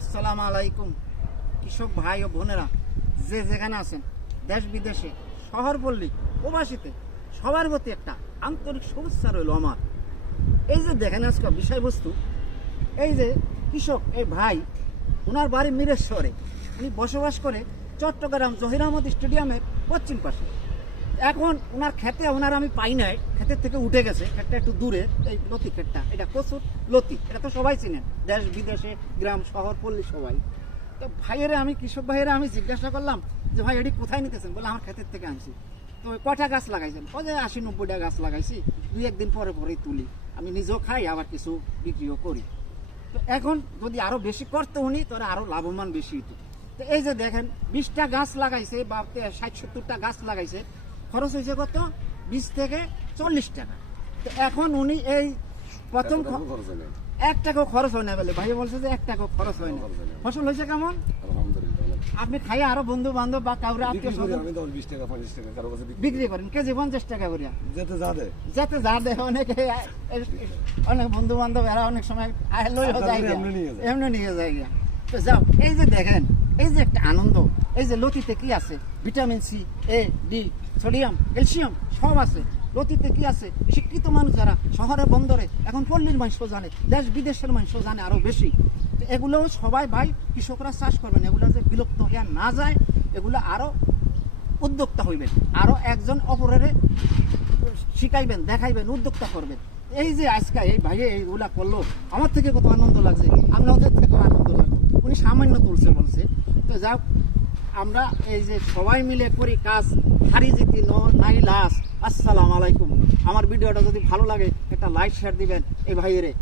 আসসালামু আলাইকুম কৃষক ভাই ও বোনেরা, যে যেখানে আছেন দেশ বিদেশে শহর পল্লী প্রবাসীতে সবার প্রতি একটা আন্তরিক শুভেচ্ছা রইল আমার। এই যে দেখেন আজকে বিষয়বস্তু, এই যে কৃষক এই ভাই, ওনার বাড়ি মিরেশ্বরে, উনি বসবাস করে চট্টগ্রাম জহির আহমদ স্টেডিয়ামের পশ্চিম পাশে। এখন ওনার খেতে ওনার আমি পাই নাই, ক্ষেতের থেকে উঠে গেছে, ক্ষেতটা একটু দূরে। এই লতি ক্ষেতটা, এটা প্রচুর লতি, এটা তো সবাই চিনেন, দেশ বিদেশে গ্রাম শহর পল্লী সবাই। তো ভাইয়েরা, আমি কৃষক ভাইয়েরা আমি জিজ্ঞাসা করলাম যে ভাই এটি কোথায় নিতেছেন? বলে আমার ক্ষেতের থেকে আনছি। তো কয়টা গাছ লাগাইছেন? ও যে 80-90টা গাছ লাগাইছি, 2-1 দিন পরে পরেই তুলি, আমি নিজেও খাই আবার কিছু বিক্রিও করি। তো এখন যদি আরো বেশি করতে উনি, তাহলে আরো লাভবান বেশি হতো। তো এই যে দেখেন 20টা গাছ লাগাইছে বা 60-70টা গাছ লাগাইছে, খরচ হয়েছে কত? 20 থেকে 40 টাকা। তো এখন উনি এই প্রথম 1 টাকাও খরচ হয় না বলে ভাই বলছে যে 1 টাকাও খরচ হয় না। ফসল হয়েছে কেমন? আপনি খাই আরো বন্ধু বান্ধব বা কাউরে আত্মীয় স্বজন বিক্রি করেন কেজি 50 টাকা করে, যেতে যা দেয়। অনেকে অনেক বন্ধু বান্ধব এরা অনেক সময় এমনি নিয়ে যায়। তো যাও, এই যে দেখেন, এই যে একটা আনন্দ, এই যে লতিতে কি আছে? ভিটামিন সি, এ, ডি, সোডিয়াম, ক্যালসিয়াম সব আছে। লতিতে কি আছে? শিক্ষিত মানুষ যারা শহরে বন্দরে, এখন পল্লীর মানুষও জানে, দেশ বিদেশের মানুষও জানে আরো বেশি। এগুলোও সবাই ভাই কৃষকরা চাষ করবেন, এগুলো যে বিলুপ্ত হয়ে না যায়, এগুলো আরো উদ্যোক্তা হইবেন, আরো একজন অপরের শিখাইবেন, দেখাইবেন, উদ্যোক্তা করবেন। এই যে আজকে এই ভাই এইগুলা করলো, আমার থেকে কত আনন্দ লাগছে, আপনাদের থেকেও আনন্দ লাগলো। উনি সামান্য তুলছে বলছে। তো যাক, আমরা এই যে সবাই মিলে করি কাজ, হারি জিতি নাই লাস। আসসালামু আলাইকুম। আমার ভিডিওটা যদি ভালো লাগে একটা লাইক শেয়ার দিবেন এই ভাইয়েরে।